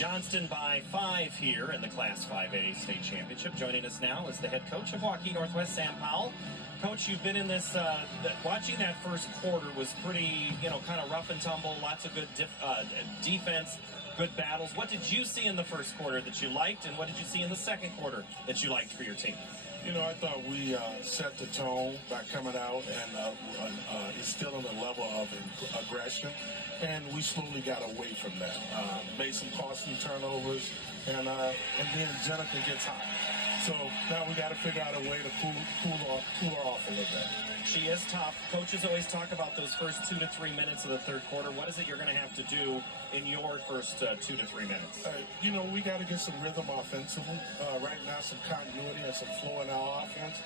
Johnston by 5 here in the Class 5A state championship. Joining us now is the head coach of Waukee Northwest, Sam Powell. Coach, you've been in this, watching that first quarter was pretty, kind of rough and tumble, lots of good defense, good battles. What did you see in the first quarter that you liked, and what did you see in the second quarter that you liked for your team? I thought we set the tone by coming out and instilling a level of aggression, and we slowly got away from that. Made some costly turnovers, and then Jenica gets hot. So now we got to figure out a way to cool her off a little bit. She is tough. Coaches always talk about those first 2 to 3 minutes of the third quarter. What is it you're going to have to do in your first 2 to 3 minutes? We got to get some rhythm offensively. Right now, some continuity and some flow in our offense.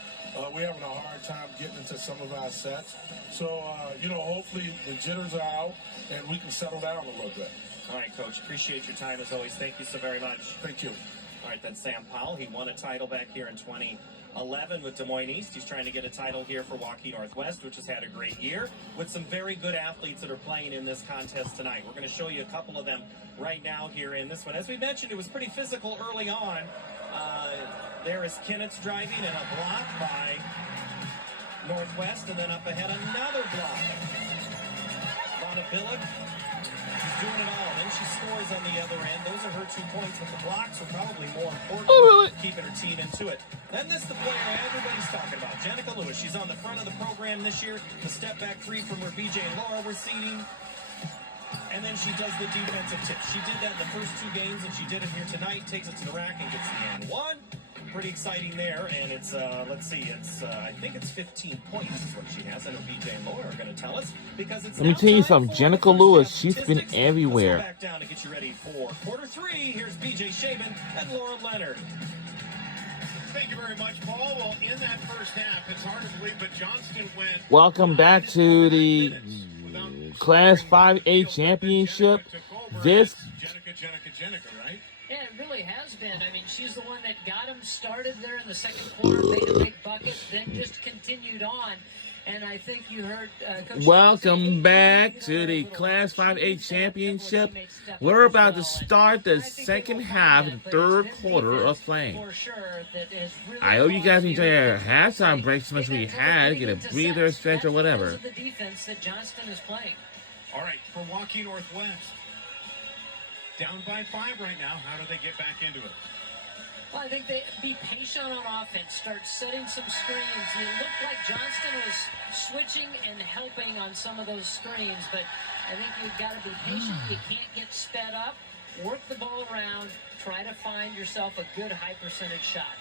We're having a hard time getting into some of our sets. So, hopefully the jitters are out and we can settle down a little bit. All right, Coach. Appreciate your time as always. Thank you so very much. Thank you. All right, that's Sam Powell. He won a title back here in 2011 with Des Moines East. He's trying to get a title here for Waukee Northwest, which has had a great year, with some very good athletes that are playing in this contest tonight. We're going to show you a couple of them right now here in this one. As we mentioned, it was pretty physical early on. There is Kinnitz driving and a block by Northwest, and then up ahead another block. Vonnebillick, she's doing it all. Then she scores on the other end. Those are her 2 points, but the blocks are probably more important, keeping her team into it. Then this the player everybody's talking about, Jenica Lewis. She's on the front of the program this year. The step back three from where BJ and Laura were seating. And then she does the defensive tip. She did that in the first 2 games, and she did it here tonight. Takes it to the rack and gets the and one. Pretty exciting there, and it's, let's see, it's, I think it's 15 points is what she has. I know BJ and Laura are going to tell us, because it's Let me tell you something, Jenica Lewis, she's been everywhere. Let's go back down to get you ready for quarter 3. Here's BJ Shaven and Laura Leonard. Thank you very much, Paul. Well, in that first half, it's hard to believe, but Johnston went... Welcome back to the Class 5A Championship. This... Jenica, right? Yeah, it really has been. I mean, she's the one that got him started there in the second quarter, made a big bucket, then just continued on. And I think you heard Coach Welcome back to the Class 5A Championship. We're about to start the second half and third quarter of playing. I hope you guys enjoy our halftime break so much we had. Get a breather, stretch, or whatever. The defense that Johnston is playing. All right, for Waukee Northwest. Down by 5 right now. How do they get back into it? Well, I think they be patient on offense, start setting some screens. And it looked like Johnston was switching and helping on some of those screens, but I think you've got to be patient. You can't get sped up. Work the ball around. Try to find yourself a good high percentage shot.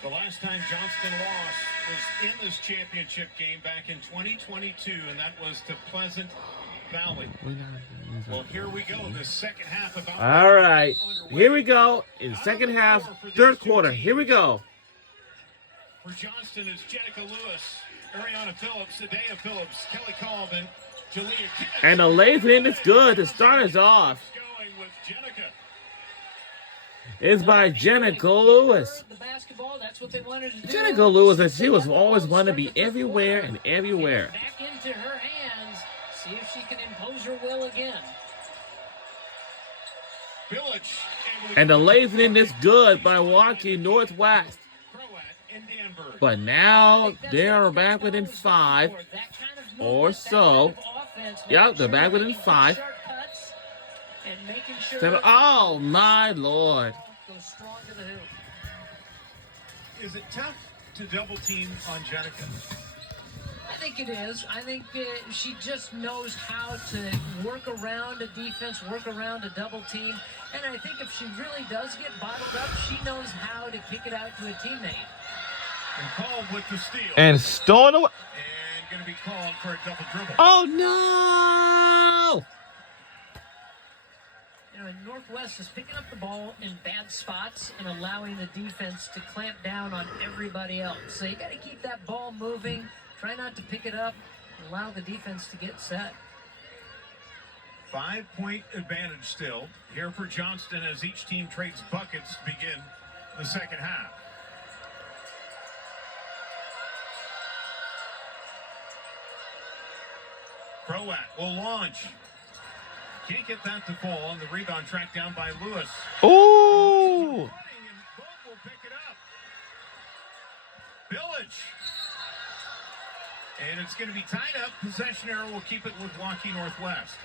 The last time Johnston lost was in this championship game back in 2022, and that was to Pleasant Valley. Well, here we go. The second half about. All right, here we go in the second half, third quarter. Here we go. For Johnston is Jenica Lewis, Ariana Phillips, Adea Phillips, Kelly Colvin, Jalea Kinnitz. And the late inning is good. The start is off. Going with Jenica. It's by Jenica Lewis. Jenica Lewis, she was always one to be everywhere and everywhere. Back into her hands. See if she can impose her will again. And the late inning is good by Waukee Northwest. But now they are back within 5 or so. Yep, they're back within 5. 7. Oh my Lord. Is it tough to double team on Jenica? I think it is. I think she just knows how to work around a defense, work around a double team. And I think if she really does get bottled up, she knows how to kick it out to a teammate. And called with the steal. And stolen away. And going to be called for a double dribble. Oh, no! Northwest is picking up the ball in bad spots and allowing the defense to clamp down on everybody else. So you got to keep that ball moving. Try not to pick it up and allow the defense to get set. 5-point advantage still here for Johnston as each team trades buckets to begin the second half. Croat will launch. Can't get that to fall on the rebound, tracked down by Lewis. Ooh! And Boat will pick it up. Village. And it's going to be tied up. Possession arrow will keep it with Waukee Northwest.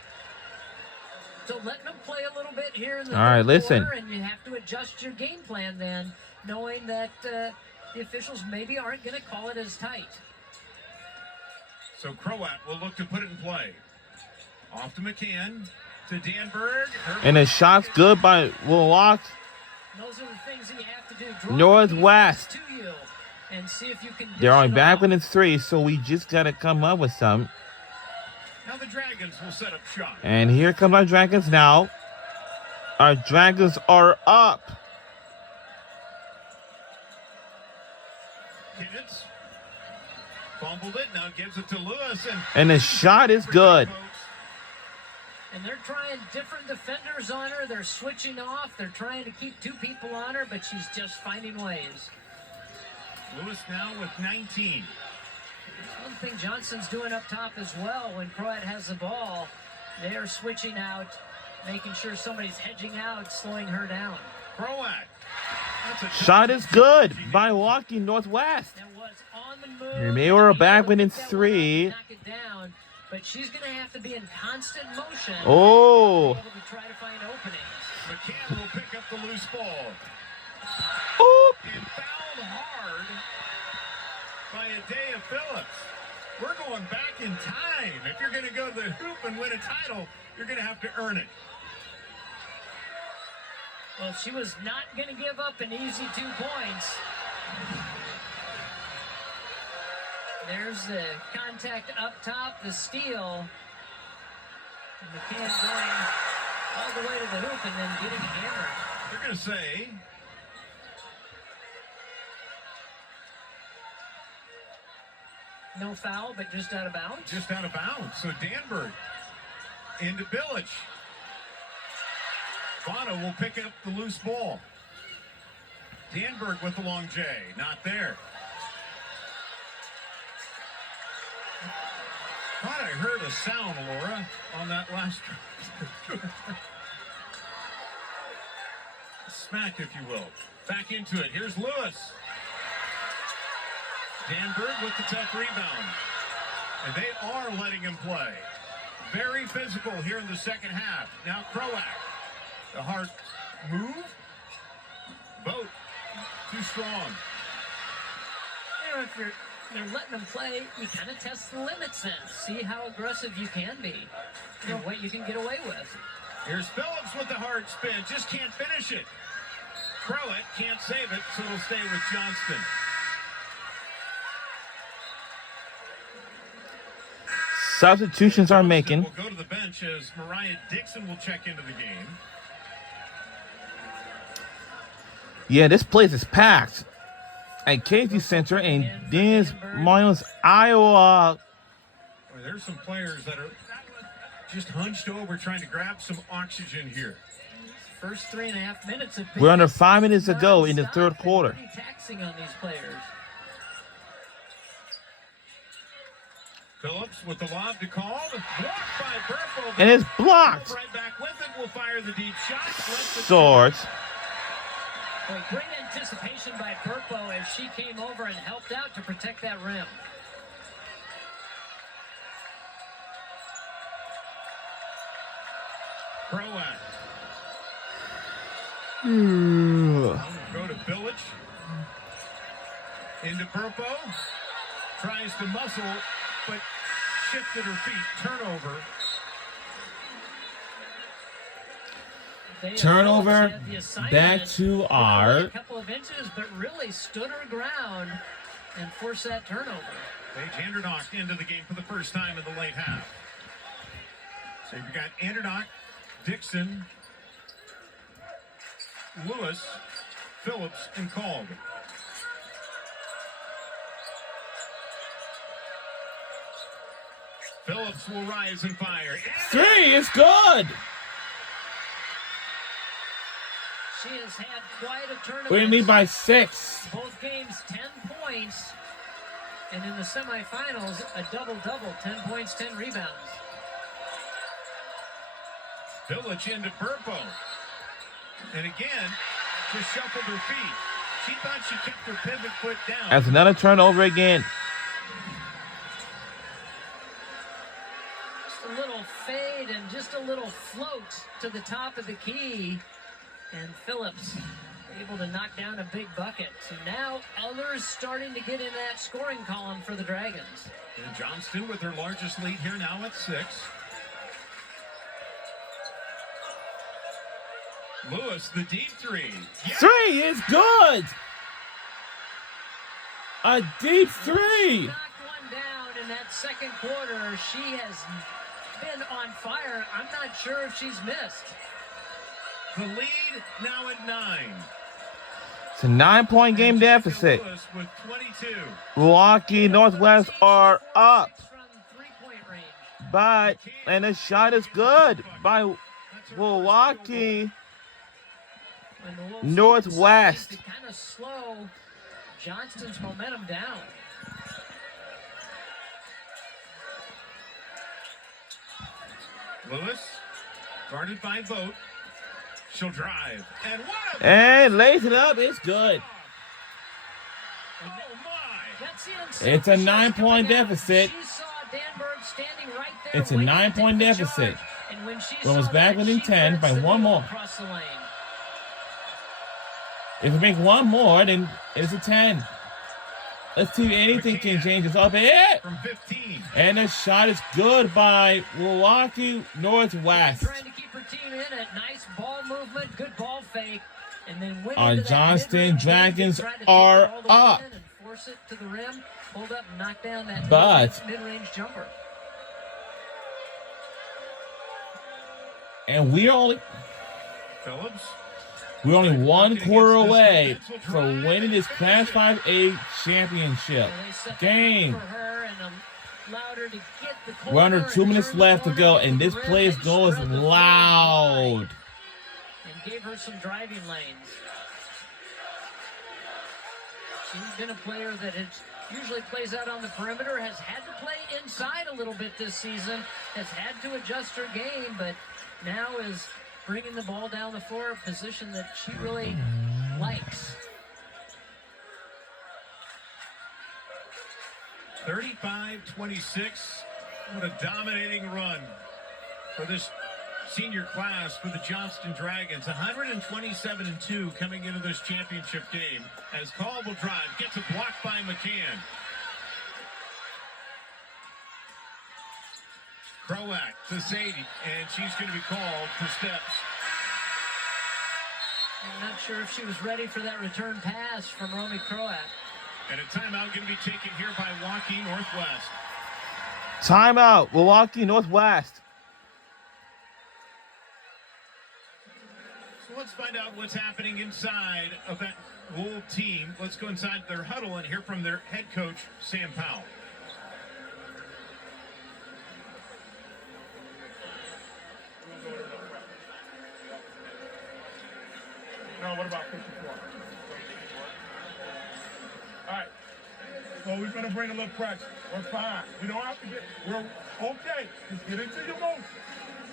So letting them play a little bit here in the All right, third listen. quarter, and you have to adjust your game plan then, knowing that the officials maybe aren't going to call it as tight. So Croat will look to put it in play. Off to McCann, to Danberg. And the shot's good by Milwaukee. Those are the things that you have to do. Draw Northwest. the defense to you and see if you can They're dish only it back off. when it's 3, so we just got to come up with some. Now the Dragons will set up shot. And here come our Dragons now. Our Dragons are up. Kinnitz fumbled it, now gives it to Lewis. And the shot is good. And they're trying different defenders on her. They're switching off. They're trying to keep 2 people on her, but she's just finding ways. Lewis now with 19. One thing Johnston's doing up top as well, when Croat has the ball, they are switching out, making sure somebody's hedging out, slowing her down. Croat. Shot is good by Waukee Northwest. That was on the move. They were back when it's Knock 3. it down, but she's going to have to be in constant motion. Oh. To be able to try to find openings. McCann will pick up the loose ball. Oop. And fouled hard by Adea Phillips. We're going back in time. If you're going to go to the hoop and win a title, you're going to have to earn it. Well, she was not going to give up an easy 2 points. There's the contact up top, the steal. McCann going all the way to the hoop and then getting hammered. They're going to say no foul, but just out of bounds. just out of bounds. So Danberg into Billich. Bono will pick up the loose ball. Danberg with the long J. Not there. Thought I heard a sound, Laura, on that last smack, if you will. Back into it. Here's Lewis. Danberg with the tough rebound. And they are letting him play. Very physical here in the second half. Now Croat. The hard move. Boat. Too strong. You know, if you're letting them play, you kind of test the limits then. See how aggressive you can be and what you can get away with. Here's Phillips with the hard spin. Just can't finish it. Croat can't save it, so it'll stay with Johnston. Substitutions are making. We'll go to the bench as Mariah Dixon will check into the game. Yeah, this place is packed. At Casey Center in Des Moines, Iowa. Well, there's some players that are just hunched over trying to grab some oxygen here. First 3.5 minutes have been We're under 5 minutes to go in the nonstop third and quarter. pretty taxing on these players. Phillips with the lob to call. Blocked by Burpo. And it's blocked. Right back with it. Will fire the deep shot. Lets it Swords. Boy, great anticipation by Burpo as she came over and helped out to protect that rim. Croat. Go to Billich. Into Burpo. Tries to muscle, but shifted her feet. Turnover. Turnover back to our. A couple of inches, but really stood her ground and forced that turnover. Paige Anderdock into the game for the first time in the late half. So you've got Anderdock, Dixon, Lewis, Phillips, and Kalb. Phillips will rise and fire. 3 is good. She has had quite a tournament. We're going to need by 6. Both games, 10 points. And in the semifinals, a double-double, 10 points, 10 rebounds. Village into Burpo. And again, just shuffled her feet. She thought she kept her pivot foot down. That's another turnover again. Just a little fade and just a little float to the top of the key. And Phillips able to knock down a big bucket. So now others starting to get in that scoring column for the Dragons. And Johnston with her largest lead here now at 6. Lewis, the deep 3. Yes! 3 is good. A deep 3. Knocked one down in that second quarter. She has been on fire. I'm not sure if she's missed. The lead now at 9. It's a 9-point game deficit. Lewis with 22. Waukee Northwest are up, From three-point range. but and the shot is good by Milwaukee When the Wolves Northwest. to kind of slow Johnston's momentum down. Lewis, guarded by Vogt. She'll drive. And what a... And lays it up. It's good. Oh, my. That's the It's a unselfish 9-point coming out. deficit. She saw Danberg standing right there. It's a waiting to 9-point take the deficit. charge. And when she Well, it's saw back that, within she 10 by threads the one needle more. across the lane. If we make one more, then it's a 10. Let's see if anything can change. It's up it. From 15. And the shot is good by Milwaukee Northwest. Trying to keep her team in it. Nice ball movement, good ball fake. And then went Our into that Johnston mid-range Dragons game, tried to take are it all the way up. in and force it to the rim, hold up and knock down that But- mid-range jumper. And we're only Phillips. one quarter away from winning this Class 5A championship So they set the game. hook for her and allowed her to get the We're under corner 2 and minutes turn the left to corner, go, get and to this the rim, play is and going spread the floor loud. wide and gave her some driving lanes. She's been a player that usually plays out on the perimeter, has had to play inside a little bit this season, has had to adjust her game, but now is bringing the ball down the floor, a position that she really likes. 35-26. What a dominating run for this senior class for the Johnston Dragons. 127-2 coming into this championship game as Call will drive, gets a block by McCann. Croak to Sadie, and she's going to be called for steps. I'm not sure if she was ready for that return pass from Romy Croak. And a timeout going to be taken here by Waukee Northwest. Timeout, Milwaukee Northwest. So let's find out what's happening inside of that Wolf team. Let's go inside their huddle and hear from their head coach, Sam Powell. No, what about 54? All right. So we're going to bring a little pressure. We're fine. We don't have to get, we're okay. Just get into your motion.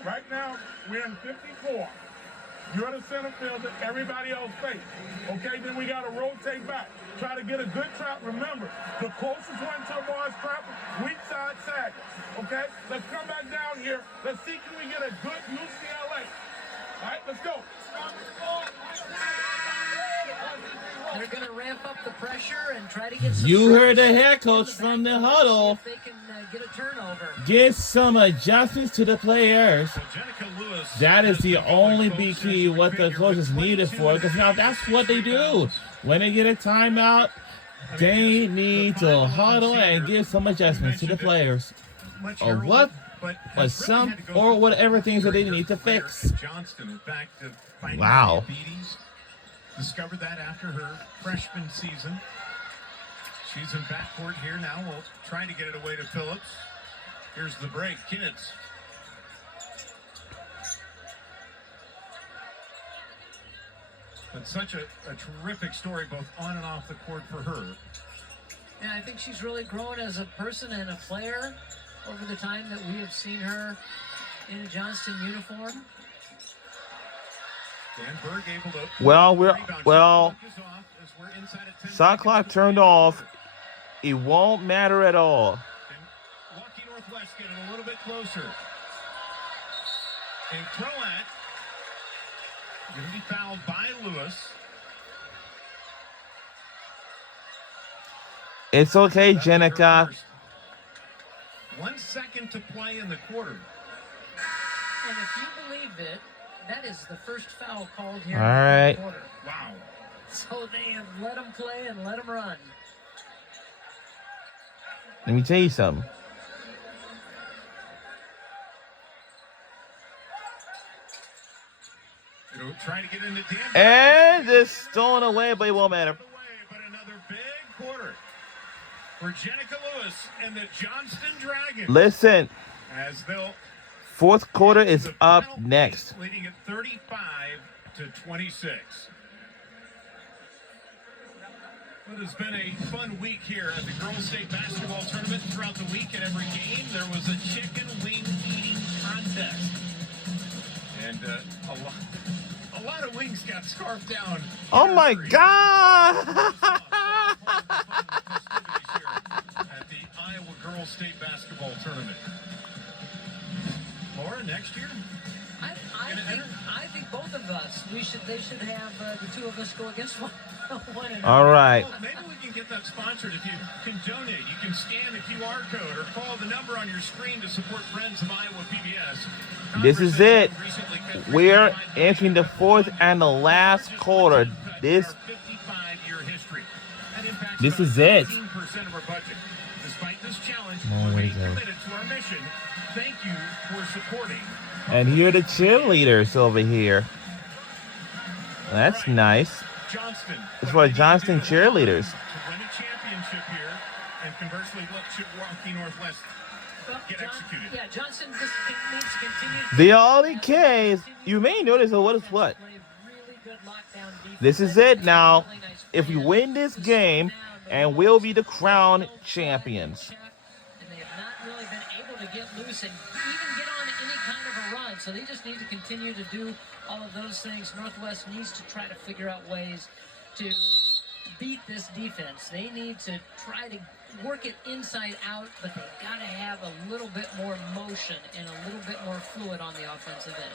Right now, we're in 54. You're the center fielder, everybody else face. Okay, then we got to rotate back. Try to get a good trap. Remember, the closest one to the ball is trapping, weak side sag. Okay, let's come back down here. Let's see, can we get a good UCLA? All right, let's go. They're going to ramp up the pressure and try to get some... You heard the pressure head coach in the from the backcourt, huddle. see if they can get a turnover. Get some adjustments to the players. So Jenica Lewis That is has the been only going big close key as what the figure coaches with needed for it. Because now that's what they do. When they get a timeout, they need to huddle and give some adjustments to the players. much Or earlier, what? but Or has some, really had to go or through whatever a things that they career need to career fix. at Johnston, in fact, finding Wow. diabetes. Discovered that after her freshman season. She's in backcourt here now. We'll try to get it away to Phillips. Here's the break. Kinnitz. But such a terrific story both on and off the court for her. Yeah, I think she's really grown as a person and a player over the time that we have seen her in a Johnston uniform. Berg able to Well, rebound. well, Clock is off as we're inside at 10 shot clock seconds turned to play. off. It won't matter at all. And Waukee Northwest getting a little bit closer. And Croat going to be fouled by Lewis. It's okay, That'll be her Jenica. first. 1 second to play in the quarter. And if you believe it, that is the first foul called here All right. in the quarter. Wow. So they have let them play and let them run. Let me tell you something. It'll try to get into Dan. And it's stolen away, but it won't matter. But another big quarter for Jenica Lewis and the Johnston Dragons. Listen, As they'll fourth quarter is the up final next. place, leading at 35-26. It has been a fun week here at the Girls State Basketball Tournament. Throughout the week at every game, there was a chicken wing eating contest. And a lot of wings got scarfed down. Oh my God! At the Iowa Girls State Basketball Tournament. Laura, next year? I think both of us. They should have the two of us go against one another. All right. Well, maybe we can get that sponsored. If you can donate, you can scan the QR code or call the number on your screen to support Friends of Iowa PBS. This is it. We're entering the fourth and the last quarter. This is it. 15% of our budget. Despite this challenge, Oh, we're where'd it go? committed to our mission. Thank you for supporting. And here are the cheerleaders over here. That's nice. Johnston. It's for Johnston cheerleaders. To win a championship here, and conversely, what should Waukee Northwest get executed? Yeah, Johnston just needs to continue. The only case you may notice what is what. This is it now. If we win this game, and we'll be the crowned champions. And they have not really been able to get loose and even get on any kind of a run. So they just need to continue to do all of those things. Northwest needs to try to figure out ways to beat this defense. They need to try to work it inside out, but they've got to have a little bit more motion and a little bit more fluid on the offensive end.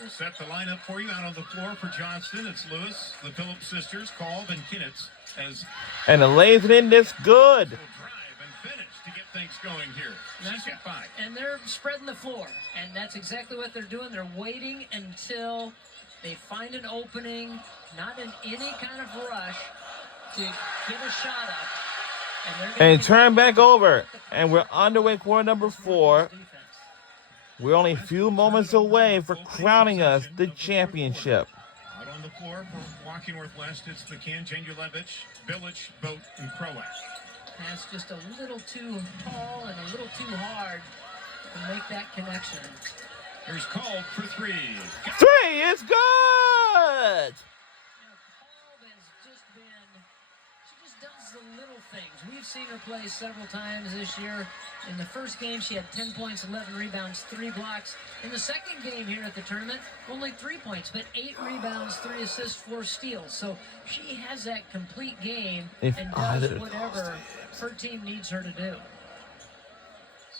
We'll set the lineup for you out on the floor for Johnston. It's Lewis, the Phillips sisters, Kolb, and Kinnitz as And the lays it in this good. will drive and finish to get things going here. She's got 5. And they're spreading the floor, and that's exactly what they're doing. They're waiting until they find an opening, not in any kind of rush, to get a shot up. And turn back over. And we're underway quarter number 4. We're only a few moments away for crowning us the championship. Out on the floor for Waukee Northwest, it's McCann, Janulevich, Village, Boat, and Croat. That's just a little too tall and a little too hard to make that connection. Here's Kolb for 3. 3 is good! She just does the little things. We've seen her play several times this year. In the first game, she had 10 points, 11 rebounds, 3 blocks. In the second game here at the tournament, only 3 points, but 8 rebounds, 3 assists, 4 steals. So she has that complete game and does whatever her team needs her to do.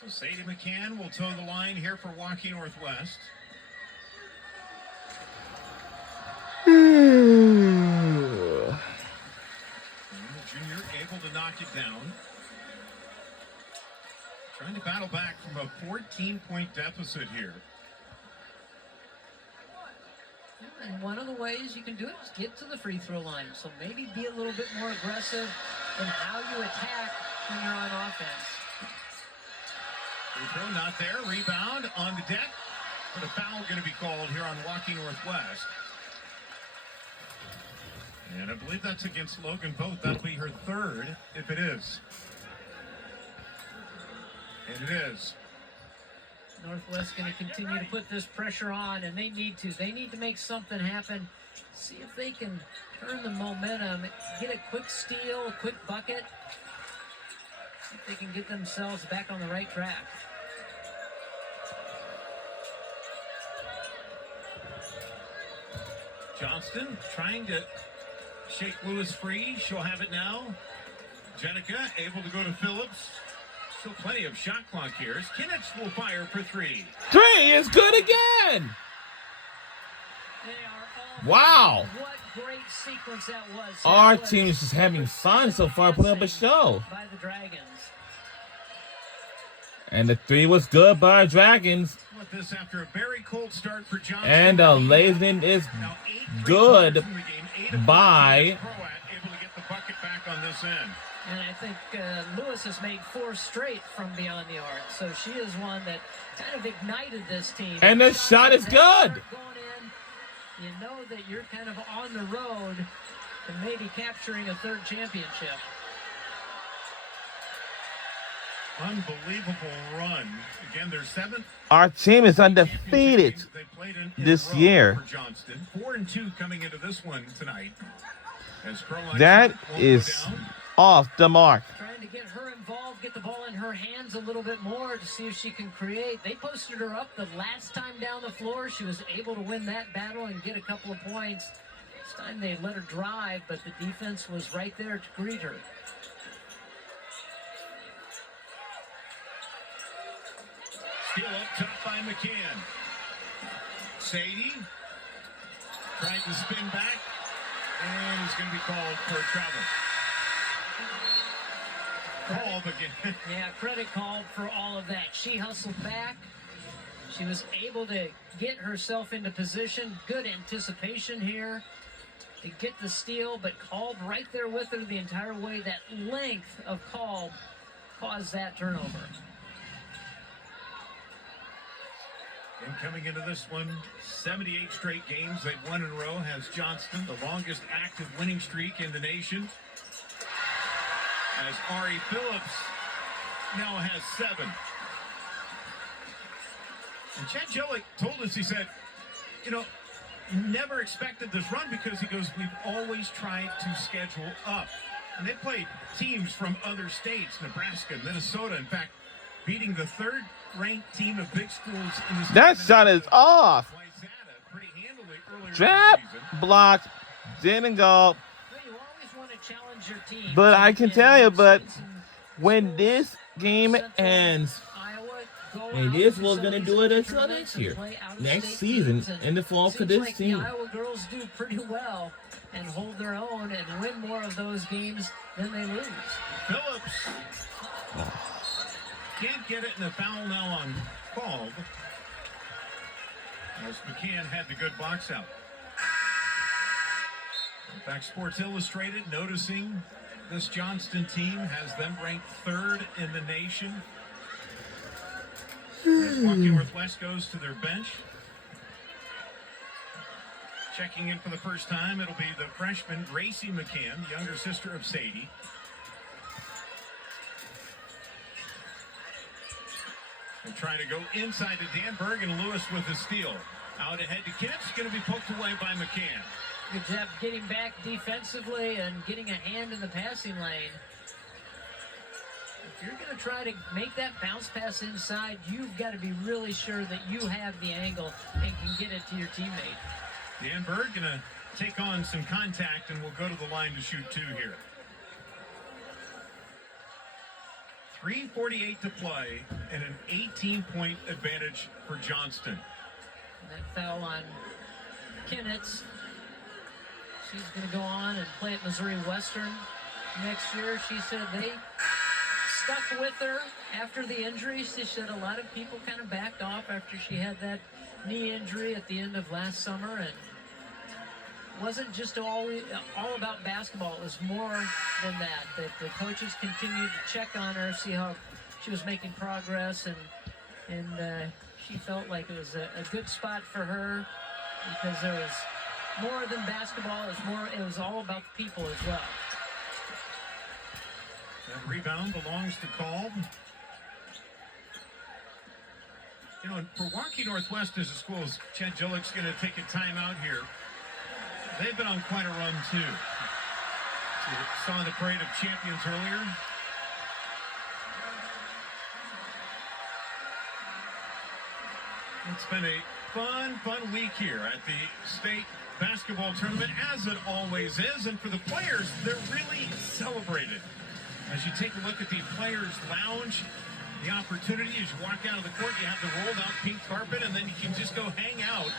So Sadie McCann will toe the line here for Waukee Northwest. The junior able to knock it down. Trying to battle back from a 14-point deficit here. And one of the ways you can do it is get to the free throw line. So maybe be a little bit more aggressive in how you attack when you're on offense. Free throw not there. Rebound on the deck. But a foul going to be called here on Waukee Northwest. And I believe that's against Logan Boat. That'll be her 3rd if it is. And it is. Northwest going to continue to put this pressure on, and they need to. They need to make something happen. See if they can turn the momentum, get a quick steal, a quick bucket. See if they can get themselves back on the right track. Johnston trying to shake Lewis free. She'll have it now. Jenica able to go to Phillips. Still plenty of shot clock here. Kinnitz will fire for 3. 3 is good again. Wow. What great sequence that was. Our team is just having fun so far, putting up a show. By the Dragons. And the 3 was good by our Dragons. With this after a very cold start for Johnston. And the Lazen is good by... Able to get the bucket back on this end. And I think Lewis has made 4 straight from beyond the arc. So she is one that kind of ignited this team. And the shot is good. You know that you're kind of on the road to maybe capturing a 3rd championship. Unbelievable run. Again, their 7th. Our team is undefeated this year. For Johnston. 4-2 coming into this one tonight. As that is off the mark. Trying to get her involved, get the ball in her hands a little bit more to see if she can create. They posted her up the last time down the floor. She was able to win that battle and get a couple of points. This time they let her drive, but the defense was right there to greet her. Steal up top by McCann. Sadie tried to spin back, and it's going to be called for travel. Called again. Yeah, credit called for all of that. She hustled back. She was able to get herself into position. Good anticipation here to get the steal, but Kolb right there with her the entire way. That length of Kolb caused that turnover. And coming into this one, 78 straight games they've won in a row has Johnston, the longest active winning streak in the nation. As Ari Phillips now has 7. And Chad Jelic told us, he said, you know, never expected this run because he goes, we've always tried to schedule up. And they played teams from other states, Nebraska, Minnesota, in fact, beating the 3rd-ranked team of big schools in the state. That shot is off. Trap, blocked, didn't go. But I can tell you, but when this game ends, and this was going to do it until next year, next season, in the fall for this team. The Iowa girls do pretty well and hold their own and win more of those games than they lose. Phillips can't get it in the foul now on Kolb. As McCann had the good box out. In fact, Sports Illustrated noticing this Johnston team has them ranked 3rd in the nation. As Waukee Northwest goes to their bench. Checking in for the first time, it'll be the freshman Gracie McCann, the younger sister of Sadie. They're trying to go inside to Danberg, and Lewis with the steal. Out ahead to Kinnitz, going to be poked away by McCann. Good job getting back defensively and getting a hand in the passing lane. If you're going to try to make that bounce pass inside, you've got to be really sure that you have the angle and can get it to your teammate. Danberg going to take on some contact and will go to the line to shoot 2 here. 3:48 to play and an 18-point advantage for Johnston. And that foul on Kinnitz. She's going to go on and play at Missouri Western next year. She said they stuck with her after the injury. She said a lot of people kind of backed off after she had that knee injury at the end of last summer. And it wasn't just all about basketball. It was more than that. That the coaches continued to check on her, see how she was making progress. And she felt like it was a good spot for her because there was more than basketball. It was all about the people as well. That rebound belongs to Kolb. You know, for Waukee Northwest as a school, Chad Jelic's going to take a timeout here. They've been on quite a run, too. We saw the Parade of Champions earlier. It's been a fun week here at the state basketball tournament, as it always is. And for the players, they're really celebrated. As you take a look at the players' lounge, the opportunity as you walk out of the court, you have the rolled out pink carpet, and then you can just go hang out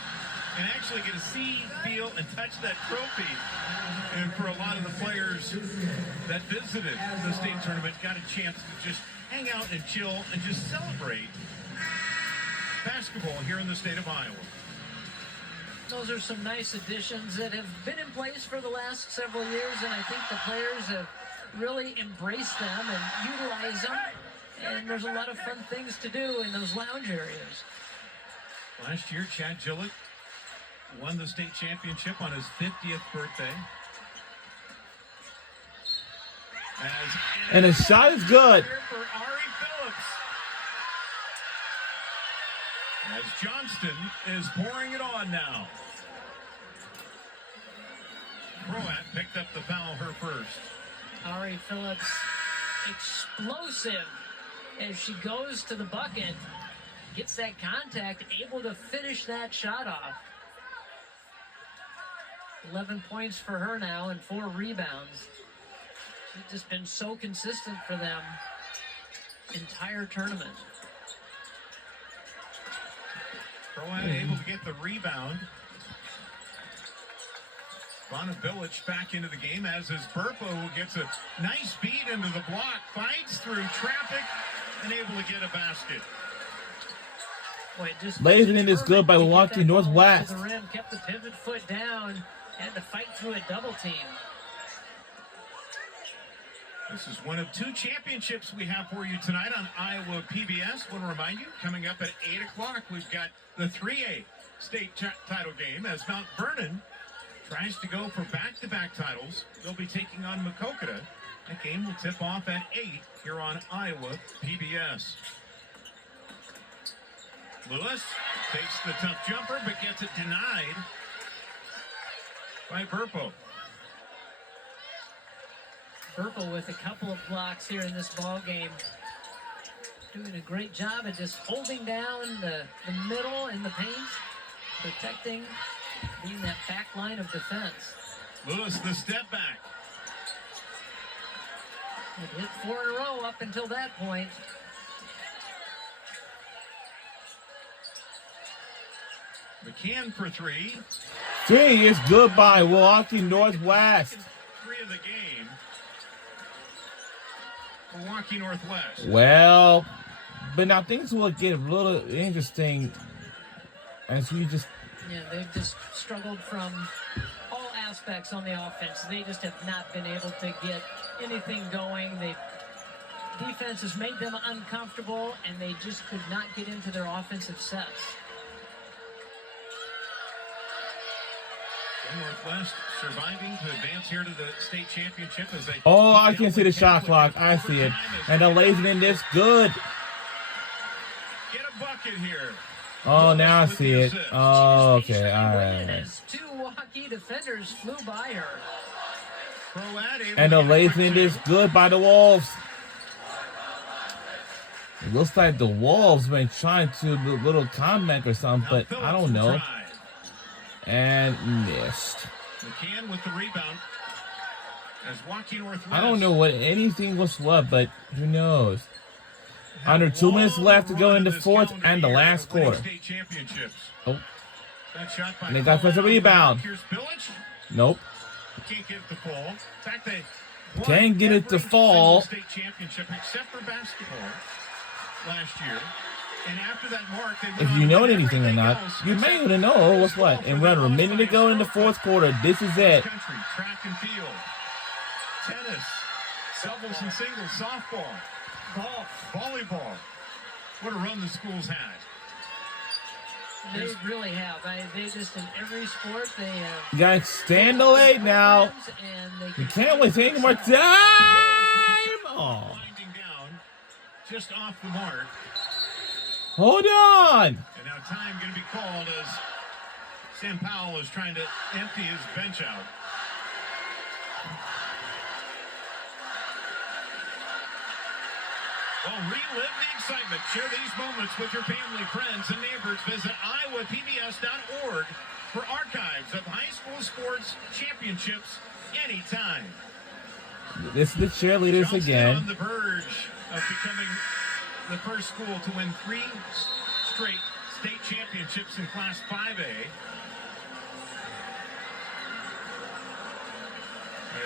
and actually get to see, feel, and touch that trophy. And for a lot of the players that visited the state tournament, got a chance to just hang out and chill and just celebrate basketball here in the state of Iowa. Those are some nice additions that have been in place for the last several years, and I think the players have really embraced them and utilized them. And there's a lot of fun things to do in those lounge areas. Last year, Chad Gillett won the state championship on his 50th birthday. And his shot is good. For Ari Phillips. As Johnston is pouring it on now. Croat picked up the foul, her first. Ari Phillips, explosive as she goes to the bucket, gets that contact, able to finish that shot off. 11 points for her now and 4 rebounds. She's just been so consistent for them entire tournament. Croat able to get the rebound. Vana Bilic back into the game, as is Burpo, who gets a nice beat into the block, fights through traffic, and able to get a basket. Boy, just Blazing is good by Waukee Northwest. To the rim, kept the pivot foot down, had to fight through a double team. This is one of 2 championships we have for you tonight on Iowa PBS. I want to remind you, coming up at 8 o'clock, we've got the 3A state title game as Mount Vernon tries to go for back-to-back titles. They'll be taking on Maquoketa. That game will tip off at 8 here on Iowa PBS. Lewis takes the tough jumper, but gets it denied by Burpo. Burpo with a couple of blocks here in this ball game. Doing a great job at just holding down the middle in the paint, protecting, being that back line of defense. Lewis, the step back. It hit 4 in a row up until that point. McCann for 3. 3 is good by Waukee Northwest. 3 of the game for Waukee Northwest. Well, but now things will get a little interesting as we just... Yeah, they've just struggled from all aspects on the offense. They just have not been able to get anything going. Defense has made them uncomfortable, and they just could not get into their offensive sets. Northwest surviving to advance here to the state championship as they... Oh, I can see the shot clock. I see it. And they're lasing in this good. Get a bucket here. Oh, now I see it. Oh, okay. All right. As 2 Waukee defenders flew by her. And the lasing is good by the Wolves. It looks like the Wolves been trying to do a little comment or something, but I don't know. And missed. McCann with the rebound. As Waukee Northwest. I don't know what anything was what, but who knows? Under 2 minutes left to go in the fourth and the last quarter. Oh. And they got first rebound. Nope. Can't get it to fall. In fact, they can't get it to fall. State championship except for basketball last year. And after that mark, if you know anything or not, you may want to know what's what. And we're under a minute to go in the fourth quarter. This is it. Track and field, tennis, doubles and singles, softball, golf, volleyball. What a run the schools had. They really have. They just, in every sport, they have... You guys stand the late now. You can't waste any more time. Oh. Winding down, just off the mark. Hold on. And now time going to be called as Sam Powell is trying to empty his bench out. Well, relive the excitement. Share these moments with your family, friends, and neighbors. Visit iowapbs.org for archives of high school sports championships anytime. This is the cheerleaders Johnston again. on the verge of becoming the first school to win 3 straight state championships in Class 5A.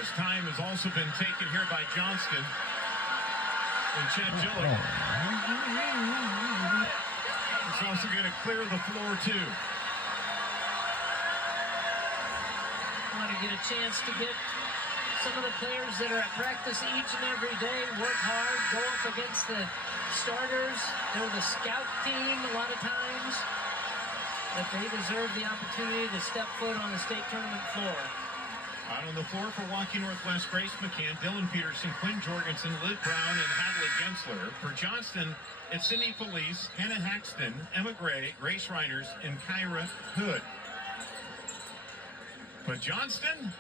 As time has also been taken here by Johnston and Chad Gillick. He's also going to clear the floor too. Want to get a chance to get some of the players that are at practice each and every day, work hard, go up against the starters. They're the scout team a lot of times, but they deserve the opportunity to step foot on the state tournament floor. Out on the floor for Waukee Northwest, Grace McCann, Dylan Peterson, Quinn Jorgensen, Liv Brown, and Hadley Gensler. For Johnston, it's Sydney Felice, Hannah Haxton, Emma Gray, Grace Reiners, and Kyra Hood. But Johnston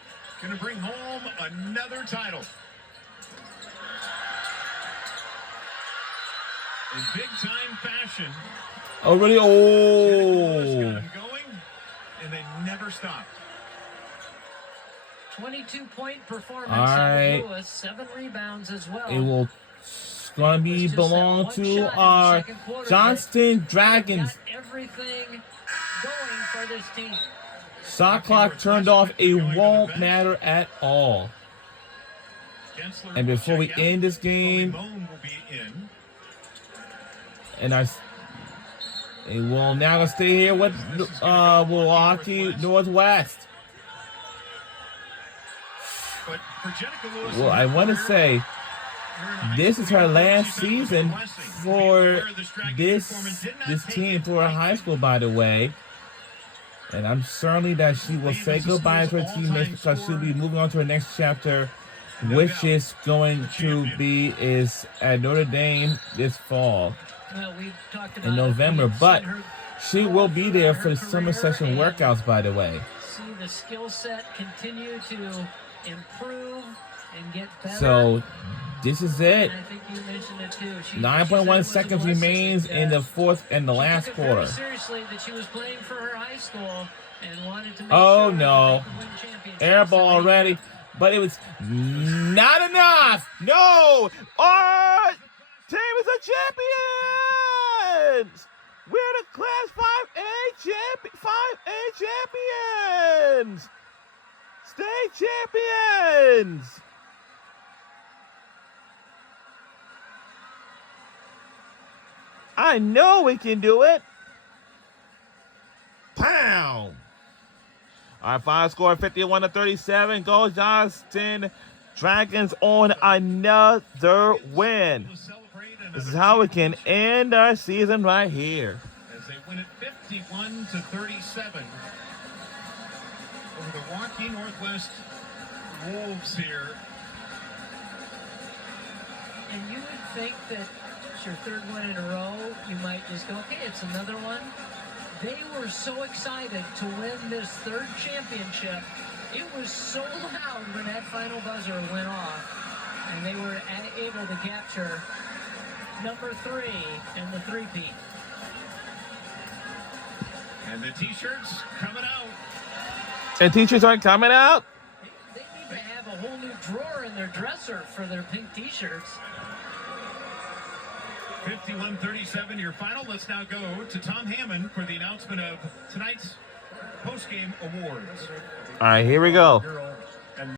going to bring home another title. In big-time fashion. Oh, really? Lewis got Oh. them going, and they never stopped. 22-point performance All right. out of Lewis, 7 rebounds as well. It will gonna be belong to our Johnston Dragons. Got everything going for this team. Shot clock turned off. It won't matter at all. Gensler And will before we check out. end this game, Bone will be in. and it will now stay here with Milwaukee Northwest. But for Jenica Lewis, Well, I want to say this is her last season for this team for her high school, by the way. And I'm certainly that she will say goodbye to her teammates because she'll be moving on to her next chapter, which is going to be at Notre Dame this fall Well, we've talked about in November. But she will be there for the summer session workouts, by the way. See the skill set continue to improve and get better. So this is it. And I think you mentioned it too. She 9.1 said seconds it was a blessing remains that, in the fourth and the she last took it very quarter. seriously that she was playing for her high school and wanted to make Oh, sure no. that they could win championships. Air ball So they- already, but it was not enough. No, our team is a champions. We're the Class 5A champions, state champions. I know we can do it. Pow! Our final score 51-37. Goes Johnston Dragons on another win. This is how we can end our season right here. As they win it 51-37 over the Waukee Northwest Wolves here. And you would think that it's your 3rd one in a row. You might just go, okay, it's another one. They were so excited to win this 3rd championship. It was so loud when that final buzzer went off, and they were able to capture number 3 and the 3-peat. And the t-shirts coming out. And teachers aren't coming out? They need to have a whole new drawer in their dresser for their pink t-shirts. 51-37, your final. Let's now go to Tom Hammond for the announcement of tonight's post-game awards. All right, here we go.